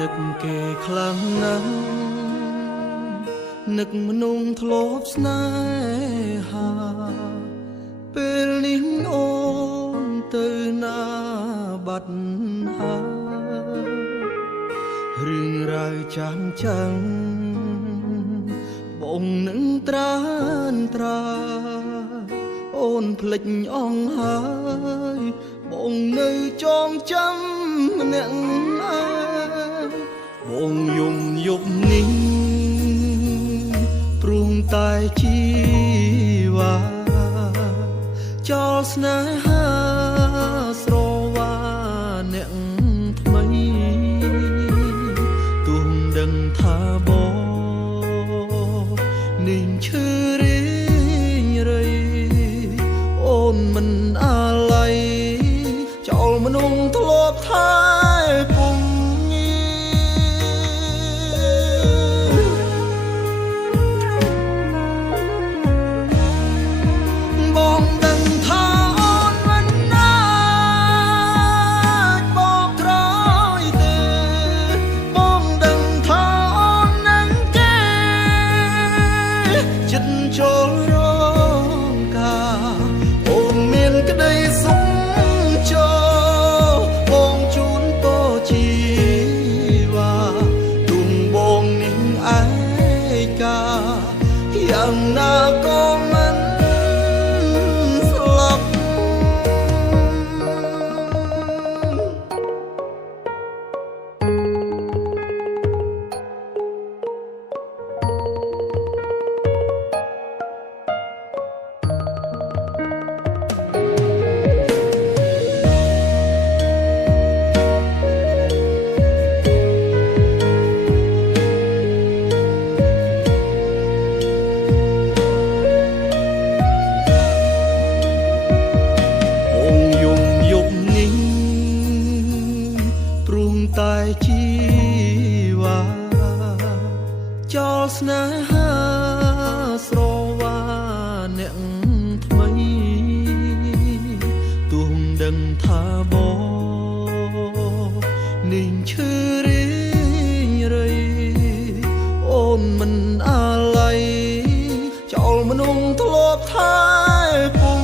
នឹកគេខ្លាំងណាស់នឹកមនុស្សធ្លាប់ស្នេហាពេលនេះអូនទៅណាបាត់ហើយរឿងរ៉ាវចាំចាំបងនឹងត្រានត្រាអូនភ្លេចអង្ហើយបងនៅចងចាំម្នាក់ឯងបងយំយប់នេះព្រមតែជីវ៉ាចោលស្នេហាស្រវាអ្នកថ្មីទោះដឹងថាបងនាងឈឺរីងរៃអូនមិនអាឡ័យចោលមនុស្សធ្លាប់ថែពុំបងដឹងថាអូនមិនអាចបកក្រោយទេបងដឹងថាអូននឹងគេចិត្តចូលរងការអូនមានក្តីសុខចូលបងជូនពរជីវ៉ាទុំបងនឹងឯកាយ៉ាងណាក៏មិនស្លាប់តែជីវ៉ាចោលស្នេហាស្រវាអ្នកថ្មីទោះដឹងថាបងនាងឈឺរីងរៃអូនមិនអាឡ័យចោលមនុស្សធ្លាប់ថែពុំ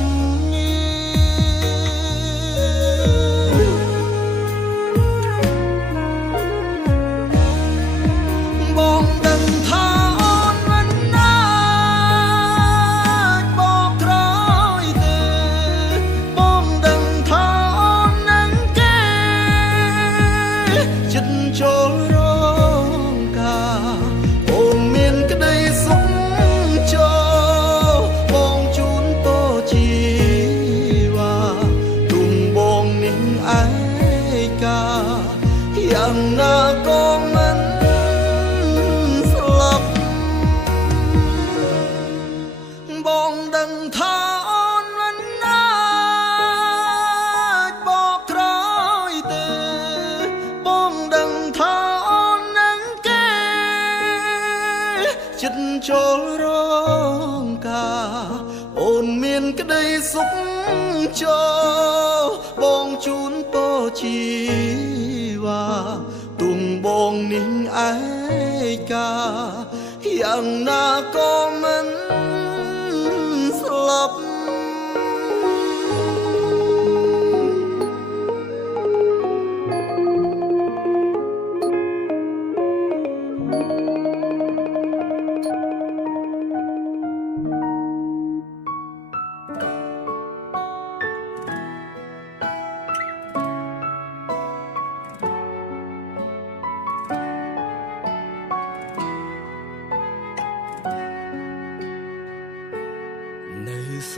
បងដឹងថាអូនមិនអាចបកក្រោយទេបងដឹងថាអូននឹងគេចិត្តចូលរងការអូនមានក្តីសុខចូលបងជូនពរជីវ៉ាទុំបងនឹងឯកាយ៉ាងណាក៏មិនបងដឹងថាអូនមិនអាចបកក្រោយទេបងដឹងថាអូននឹងគេចិត្តចូលរងការអូនមានក្តីសុខចូលបងជូនពរជីវ៉ាទុំបងនឹងឯកាយ៉ាងណាក៏មិនស្លាប់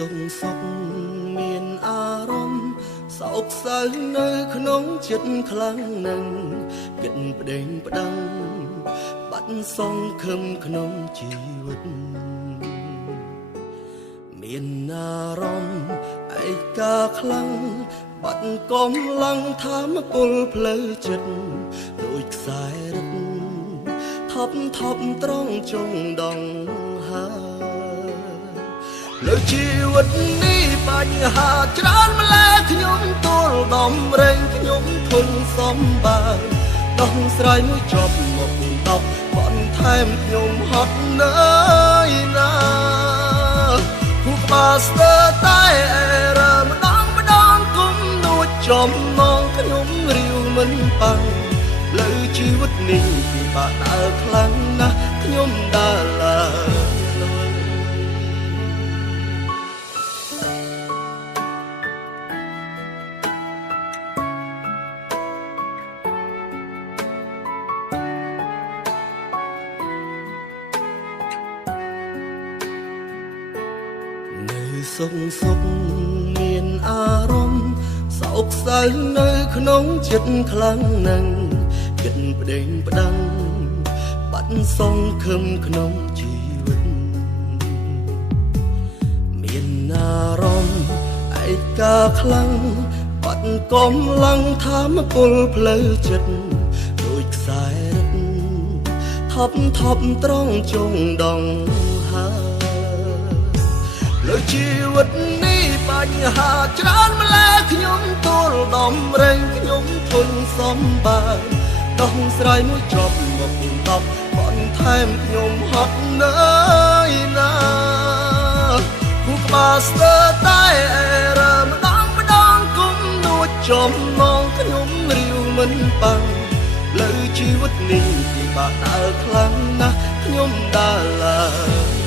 សុខសុខមានអារម្មណ៍សោកសៅនៅក្នុងចិត្តខ្លាំងណាស់គិតប្តេងប្តឹងបាត់សង្ឃឹមក្នុងជីវិតមានអារម្មណ៍ឯកាខ្លាំងបាត់កម្លាំងធម៌ពលផ្លូវចិត្តដូចខ្សែរឹតថប់ថប់ត្រង់ចុងដងហើលើជីវិតនេះបញ្ហាច្រើនម្ល៉េះខ្ញុំទល់ដំរែងខ្ញុំធន់សំបើ ដោះស្រាយមួយចប់មកដប់បនថែមខ្ញុំហត់នៅណាគូក្បាលស្ទើរតែរើម្ដងគុំនួចចំណងខ្ញុំរាវមិនបាំងលើជីវិតនេះពិបាកដើរខ្លាំងណាស់ខ្ញុំដើរឡើយសុខមានអារម្មណ៍សោកសៅនៅក្នុងចិត្តខ្លាំងណាស់គិតប្តេងផ្ដាំងបាត់សងខឹមក្នុងជីវិតមានអារម្មណ៍ឯកាខ្លាំងបាត់កំឡើងធម្មពលផ្លូវចិត្តដូចខ្សែរឹតថប់ត្រង់ចុងដងហើលើជីវិតនេះបញ្ហាច្រើនម្ល៉េះខ្ញុំទូលដំរែងខ្ញុំធន់សំបានដោះស្រាយមួយចប់មកដប់បនថែមខ្ញុំហត់នៅណាគូក្បាលស្ទើរតែរើម្ដងគុំនួចចំណងខ្ញុំរាវមិនបាំងលើជីវិតនេះពិបាកដើរខ្លាំងណាស់ខ្ញុំដើរឡើយ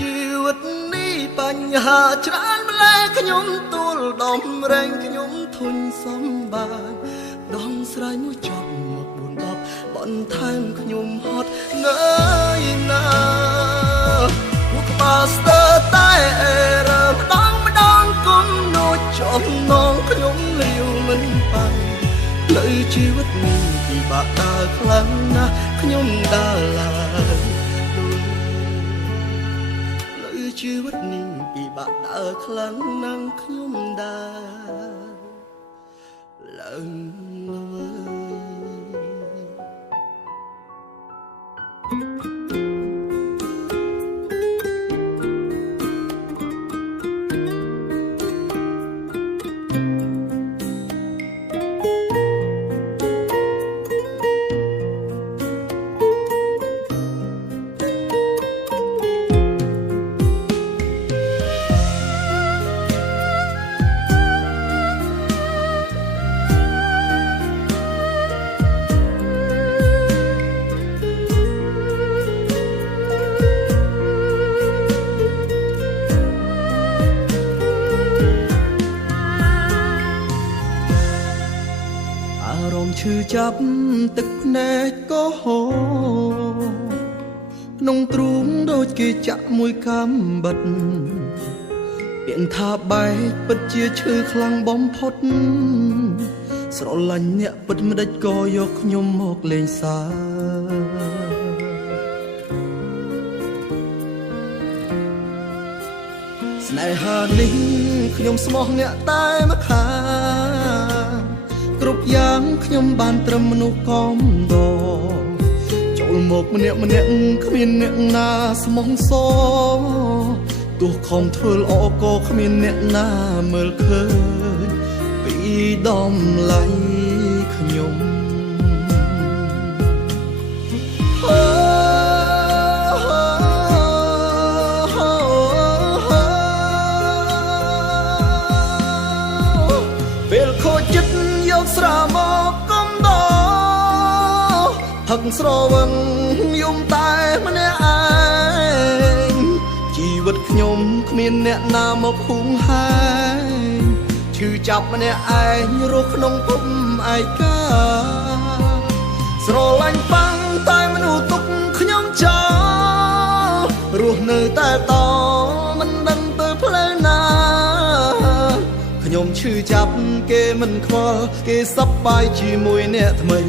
ជីវិតនេះបញ្ហាច្រើនម្ល៉េះខ្ញុំទូលដំរែងខ្ញុំធន់សំបានដងស្រាយមួយចប់មក4 10បនថែមខ្ញុំហត់នៅណាគូក្បាលស្ទើរតែរើម្ដងគុំនួចចំណងខ្ញុំរាវមិនបាំងលើជីវិតនេះពិបាកដើរខ្លាំងណាស់ខ្ញុំដើរឡើយជីវិតនេះពិបាកដើរខ្លាំងណាស់ខ្ញុំដើរឡើងលើឈឺចាប់ទឹកភ្នែកក៏ហូរក្នុងទ្រូងដូចគេចាក់មួយកាំបិទពាក្យថាបែកពិតជាឈឺខ្លាំងបំផុតស្រឡាញ់អ្នកពិតម្ដេចក៏យកខ្ញុំមកលេងសើស្នេហានេះខ្ញុំស្មោះអ្នកតែម្ខាងគ្រប់យ៉ាងខ្ញុំបានត្រឹមមនុស្សកំដរចូលមកម្នាក់គ្មានអ្នកណាស្មោះសរទោះខំធ្វើល្អក៏គ្មានអ្នកណាមើលឃើញពីដំឡៃខ្ញុំពេលខូចចិត្តយកស្រាមកកំដរផឹកស្រវឹងយំតែម្នាក់ឯងជីវិតខ្ញុំគ្មានអ្នកណាមកហួងហែងឈឺចាប់ម្នាក់ឯងរស់ក្នុងភពឯកាស្រឡាញ់បាំងតែមនុស្សទុកខ្ញុំចោលរស់នៅតែតមិនដឹងទៅផ្លូវណាខ្ញុំឈឺចាប់គេមិនខ្វល់គេសប្បាយជាមួយអ្នកថ្មី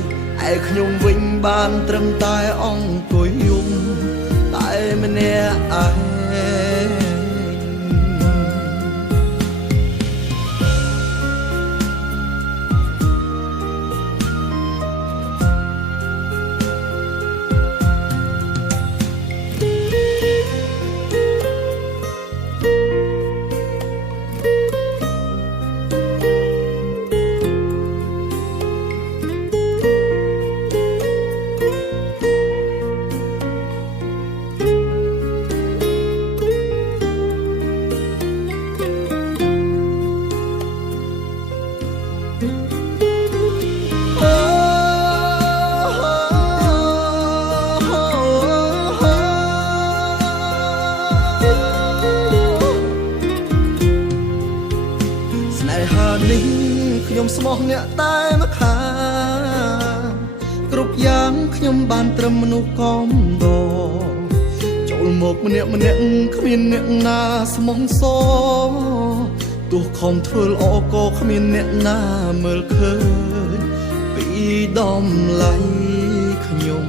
ឯខ្ញុំវិញបានត្រឹមតែអង្គុយយំតែម្នាក់ឯង ោះអ្នកតែមកខាគ្រប់យ៉ាងខ្ញុំបានត្រឹមមនុស្សកំដរចូលមកម្នាក់គ្មានអ្នកណាស្មោះសរទោះខំធ្វើល្អក៏គ្មានអ្នកណាមើលឃើញពីដំឡៃខ្ញុំ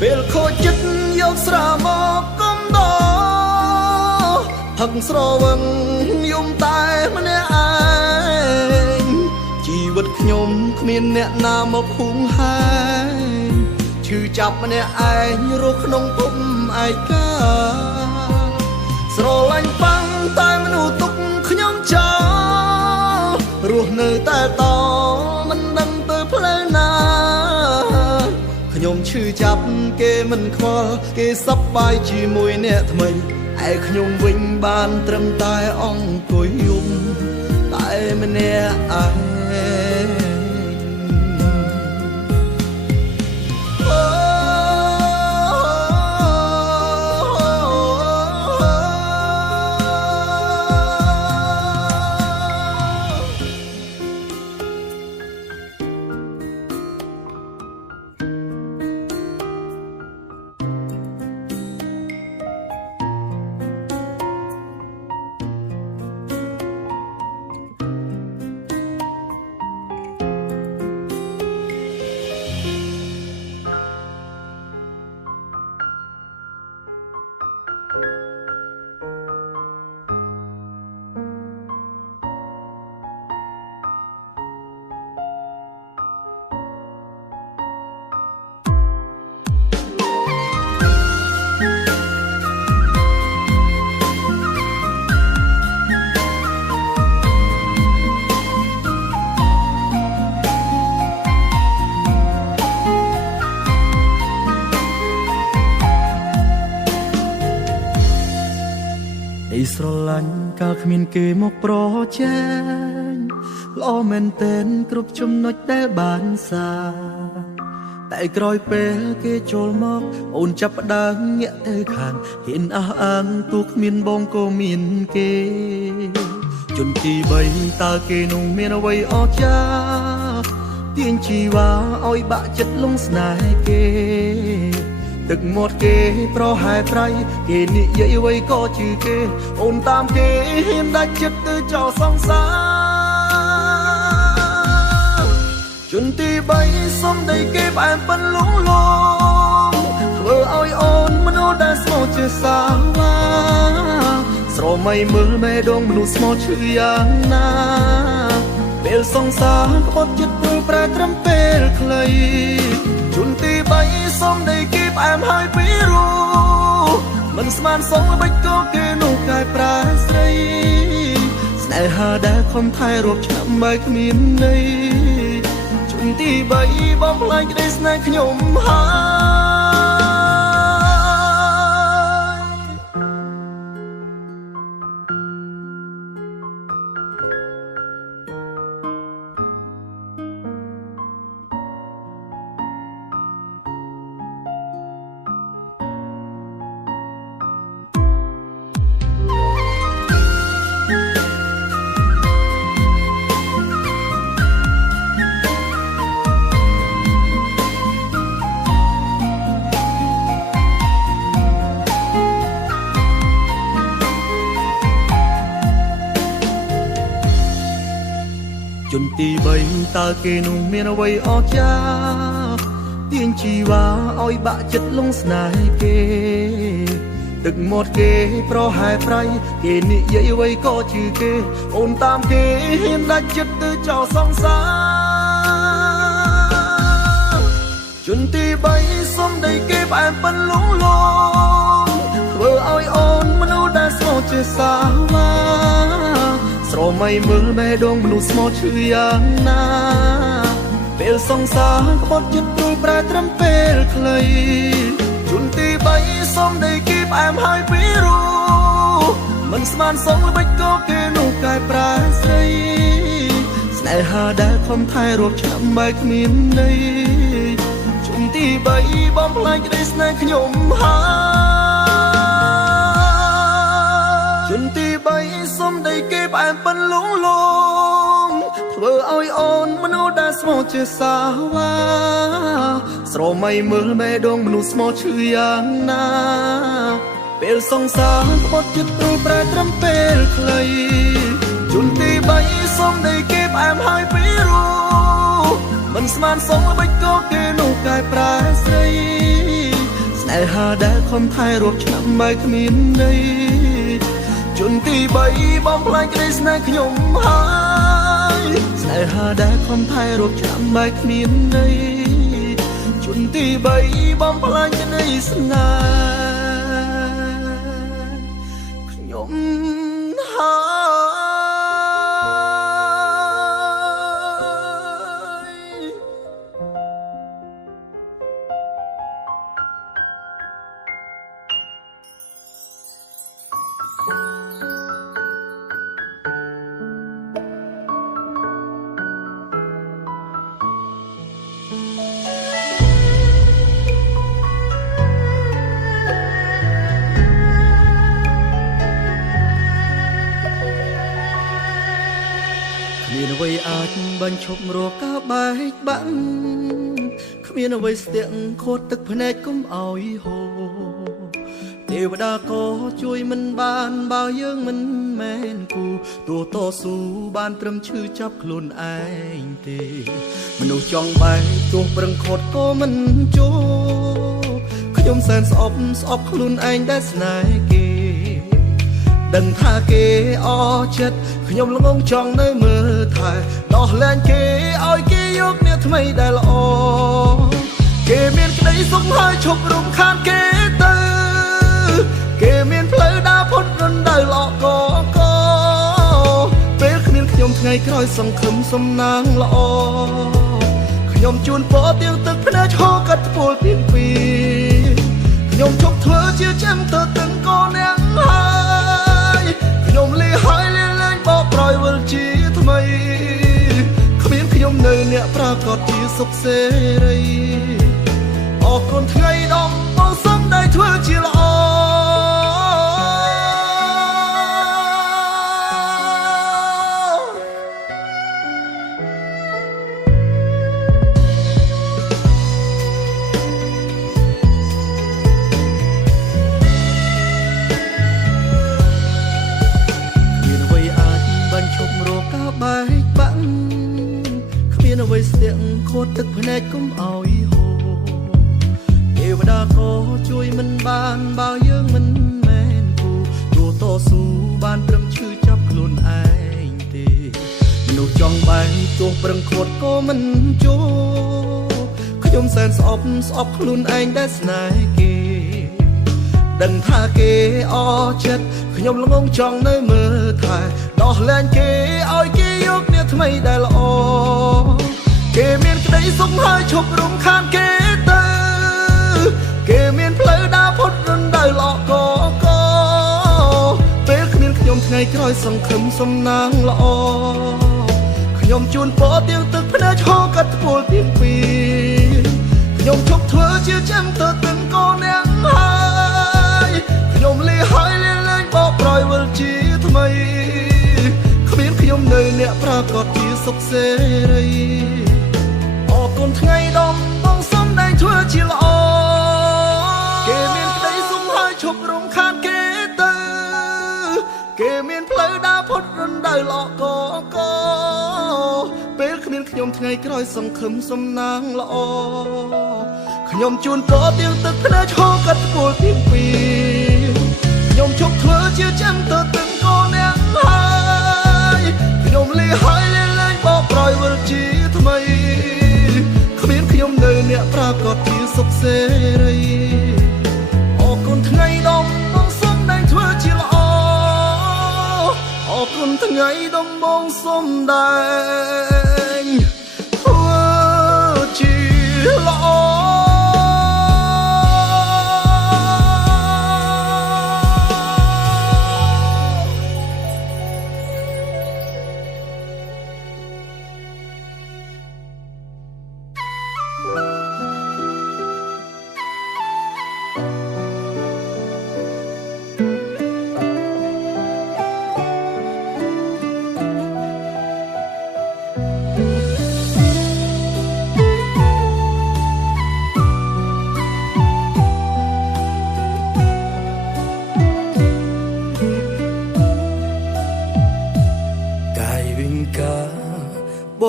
ពេលខូចចិត្តយកស្រាមកកំដរផឹកស្រវឹងយំតែម្នាក់ឯងជីវិតខ្ញុំគ្មានអ្នកណាមកហួងហែងឈឺចាប់ម្នាក់ឯងរស់ក្នុងភពឯកាស្រឡាញ់បាំងតែមនុស្សទុកខ្ញុំចោលរស់នៅតែតមិនដឹងទៅផ្លូវណាខ្ញុំឈឺចាប់គេមិនខ្វល់គេសប្បាយជាមួយអ្នកថ្មីឯខ្ញុំវិញបានត្រឹមតែអង្គុយយំតែម្នាក់ឯងស្រឡាញ់កាលគ្មានគេមកប្រជែងល្អមែនទែនគ្រប់ចំណុចដែលបានសាតែក្រោយពេលគេចូលមកអូនចាប់ផ្ដើមញាក់ទៅខាងហ៊ានអះអាងទូគ្មានបងក៏មានគេជន់ទី3តើគេនោះមានអ្វីអស្ចារ្យទាញជីវ៉ាឲ្យបាក់ចិត្តលងស្នេហ៍គេទឹកមាត់គេប្រហែលប្រៃគេនិយាយអ្វីក៏ជឿគេអូនតាមគេហ៊ានដាច់ចិត្តទៅចោលសង្សារជន់ទី3សុំដីគេផ្អែមប៉ិនលងលងធ្វើឲ្យអូនមនុស្សដែលស្មោះជាសាវាស្រមៃមើលមេដងមនុស្សស្មោះឈឺយ៉ាងណាពេលសង្សារក្បត់ចិត្តព្រួយប្រែត្រឹមពេលខ្លីជន់ទី3សុំដីគេផ្អែមហើយពីរੂមិនស្មានសងល្បិចក៏គេនោះកែប្រែស្រីស្នេហាដែលខំថែរកឆ្នាំបែកគ្មានន័យជន់ទី3បងខ្លាចក្តីស្នេហ៍ខ្ញុំហើយជន់ទី3តើគេនោះមានអ្វីអស្ចារ្យទាញជីវ៉ាឲ្យបាក់ចិត្តលងស្នេហ៍គេទឹកមាត់គេប្រហែលប្រៃគេនិយាយអ្វីក៏ជឿគេអូនតាមគេហ៊ានដាច់ចិត្តទៅចោលសង្សារជន់ទី3សុំដីគេផ្អែមប៉ិនលងលងធ្វើឲ្យអូនមនុស្សដែលស្មោះជាសាវាស្រមៃមើលមេដងមនុស្សស្មោះឈឺយ៉ាងណាពេលសង្សារក្បត់ចិត្តព្រួយប្រែត្រឹមពេលខ្លីជន់ទី3សុំដីគេផ្អែមហើយពីរូមិនស្មានសងល្បិចក៏គេនោះកែប្រែស្រីស្នេហាដែលខំថែរកឆ្នាំបែកគ្មានន័យជន់ ទី3បំផ្លាញក្តីស្នេហ៍ខ្ញុំហើយជន់ទី3សុំដីគេផ្អែមប៉ិនលងលងធ្វើឲ្យអូនមនុស្សដែលស្មោះជាសាវ៉ាស្រមៃមើលមេដងមនុស្សស្មោះឈឺយ៉ាងណាពេលសង្សារក្បត់ចិត្តព្រួយប្រែត្រឹមពេលខ្លីជន់ទី3សុំដីគេផ្អែមហើយពីរੂមិនស្មានសងល្បិចក៏គេនោះកែប្រែស្រីស្នេហាដែលខំថែរកឆ្នាំបែកគ្មានន័យជន់ទី3បំផ្លាញក្តីស្នេហ៍ខ្ញុំហើយស្នេហាដែលខំថែរកឆ្នាំបែកគ្មានន័យជន់ទី3បំផ្លាញក្តីស្នេហ៍ខ្ញុំហើយមានអ្វីអាចបញ្ឈប់រកការបែកបាក់គ្មានអ្វីស្ទាក់ខួតទឹកភ្នែកកុំឲ្យហូរទេវតាក៏ជួយមិនបានបើយើងមិនមែនគូទោះតស៊ូបានត្រឹមឈឺចាប់ខ្លួនឯងទេមនុស្សចង់បែកទោះប្រឹងខត់ក៏មិនចូលខ្ញុំសែនស្អប់ខ្លួនឯងដែលស្នេហ៍គេដឹងថាគេអស់ចិត្តខ្ញុំល្ងងចង់នៅមើលថែដោះលែងគេឲ្យគេយកអ្នកថ្មីដែលល្អគេមានក្តីសុខហើយឈប់រំខានគេទៅគេមានផ្លូវដើរផុតរំដៅល្អកពេលគ្មានខ្ញុំថ្ងៃក្រោយសង្ឃឹមសំណាងល្អខ្ញុំជូនពរទៀងទឹកភ្នែកឈរកាត់ពលទៀងពីខ្ញុំជប់ធ្វើជាចាំទៅទាំងកូនអ្នកហើយខ្ញុំលីហើយលីលែងបោកក្រោយវិលជាថ្មីគ្មានខ្ញុំនៅអ្នកប្រកាសជាសុខសេរីអរគុណថ្ងៃដំបងសុំได้ធ្វើជាល្អបែកបាក់គ្មានអ្វីស្ទាក់ខួតទឹកភ្នែកកុំឲ្យហូរទេវតាក៏ជួយមិនបានបើយើងមិនមែនគូទោះតស៊ូបានត្រឹមឈឺចាប់ខ្លួនឯងទេមនុស្សចង់បែកទោះប្រឹងខត់ក៏មិនចូលខ្ញុំសែនស្អប់ខ្លួនឯងដែលស្នេហ៍គេដឹងថាគេអស់ចិត្តខ្ញុំល្ងងចង់នៅមើលថែដោះលែងគេឲ្យគេយកអ្នកថ្មីដែលល្អគេមានក្តីសុខហើយឈប់រំខានគេទៅគេមានផ្លូវដើរផុតរំដៅល្អកពេលគ្មានខ្ញុំថ្ងៃក្រោយសង្ឃឹមសំណាងល្អខ្ញុំជូនពរទៀងទឹកភ្នែកឈរកាត់ពលទៀងពីខ្ញុំជប់ធ្វើជាចាំទៅទាំងកូនអ្នកហើយខ្ញុំលីហើយលីលែងបោកក្រោយវិលជាថ្មីគ្មានខ្ញុំនៅអ្នកប្រកាសជាសុខសេរីអរគុណថ្ងៃដំបងសុំได้ធ្វើជាល្អគេមានក្តីសុខហើយឈប់រំខានគេទៅគេមានផ្លូវដើរផុតរំដៅល្អកពេលគ្មានខ្ញុំថ្ងៃក្រោយសង្ឃឹមសំណាងល្អខ្ញុំជូនពរទៀងទឹកភ្នែកឈរកាត់ពលទៀងពីខ្ញុំជប់ធ្វើជាចាំទៅទាំងកូនអ្នកហើយខ្ញុំលីហើយលីលែងបោកក្រោយវិលជាថ្មីគ្មានខ្ញុំនៅអ្នកប្រកាសជាសុខសេរីអរគុណថ្ងៃដំបងសុំได้ធ្វើជាល្អអរគុណថ្ងៃដំបងសុំได้ធ្វើជាល្អ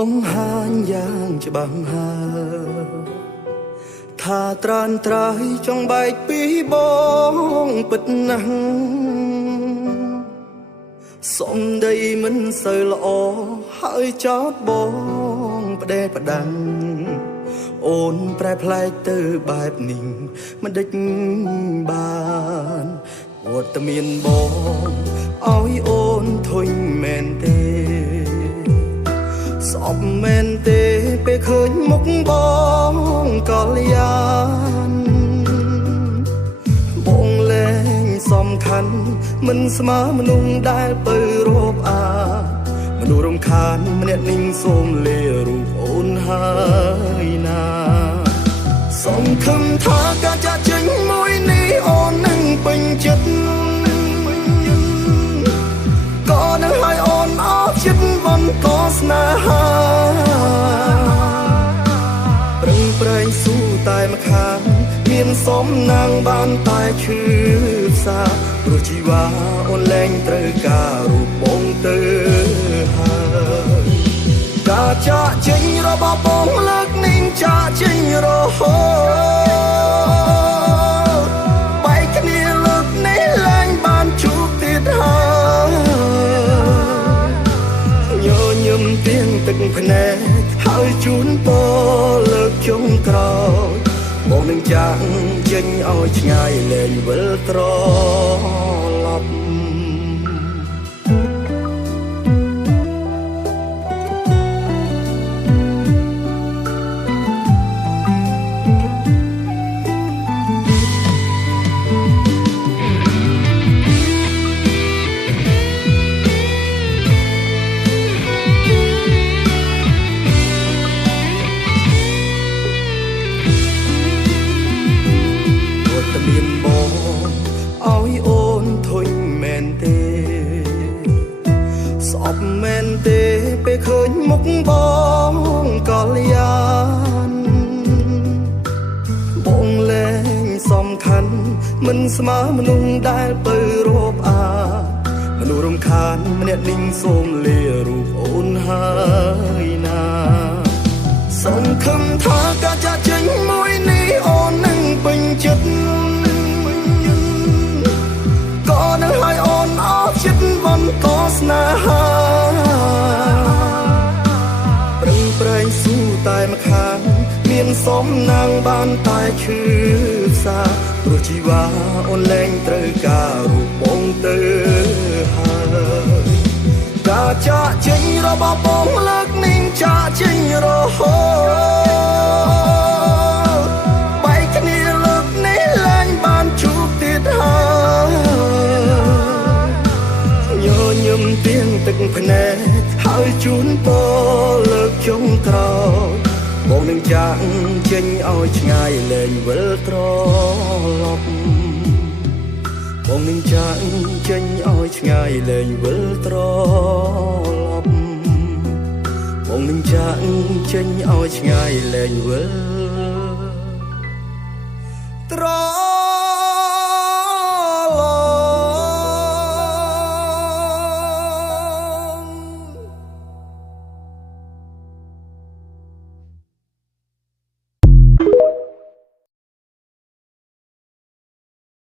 បង្ហាញយ៉ាងច្បាស់ហើថាត្រានត្រៃចង់បែកពីបងពិតណាស់សំដីមិនសូវល្អហើយចោទបងផ្ដេសផ្ដាំងអូនប្រែប្លែកទៅបែបនេះមិនដេចបានវត្តមានបងឲ្យអូនធុញមែនទេស្អប់មែនទេពេលឃើញមុខបងកល្យានបងលែងសំខាន់មិនស្មើមនុស្សដែលទៅរកអាមនុស្សរំខានម្នាក់នឹងសូមលេរូបអូនហើយណាសង្ឃឹមថាការចាក់ចេញមួយនេះអូននឹងពេញចិត្តក៏នឹងឲ្យអូនអស់ចិត្តបន្តស្នេហាប្រឹងប្រែងស៊ូតែម្ខាងមានសំណាងបានតែឈឺផ្សាព្រោះជីវ៉ាអូនលែងត្រូវការរូបបងទៅហើយការចាក់ចេញរបស់បងលើកនេះចាក់ចេញរហូតបែកគ្នាលើកនេះលែងបានជួបទៀតហើយញញឹមទៀងទឹកភ្នែកហើយជូនពរលើកចុងក្រោយបងនឹងចាក់ចេញឲ្យឆ្ងាយលែងវិលត្រឡប់មានបងឲ្យអូនធុញមែនទេស្អប់មែនទេពេលឃើញមុខបងកល្យានបងលែងសំខាន់មិនស្មើមនុស្សដែលទៅរកអាមនុស្សរំខានម្នាក់នឹងសូមលេរូបអូនហើយណាសង្ឃឹមថាការចាក់ចេញមួយនេះអូននឹងពេញចិត្តក៏នឹងឲ្យអូនអស់ចិត្តបន្តស្នេហាប្រឹងប្រែងស៊ូតែម្ខាងមានសំណាងបានតែឈឺផ្សាព្រោះជីវ៉ាអូនលែងត្រូវការរូបបងទៅហើយការចាក់ចេញរបស់បងលើកនេះចាក់ចេញរហូតបែកគ្នាលើកនេះលែងបានជួបទៀតហើយញញឹមទៀងទឹកភ្នែកហើយជូនពរលើកចុងក្រោយបងនឹងចាក់ចេញឲ្យឆ្ងាយលែងវិលត្រឡប់បងនឹងចាក់ចេញឲ្យឆ្ងាយលែងវិលត្រឡប់បងនឹងចាក់ចេញឲ្យឆ្ងាយលែងវិល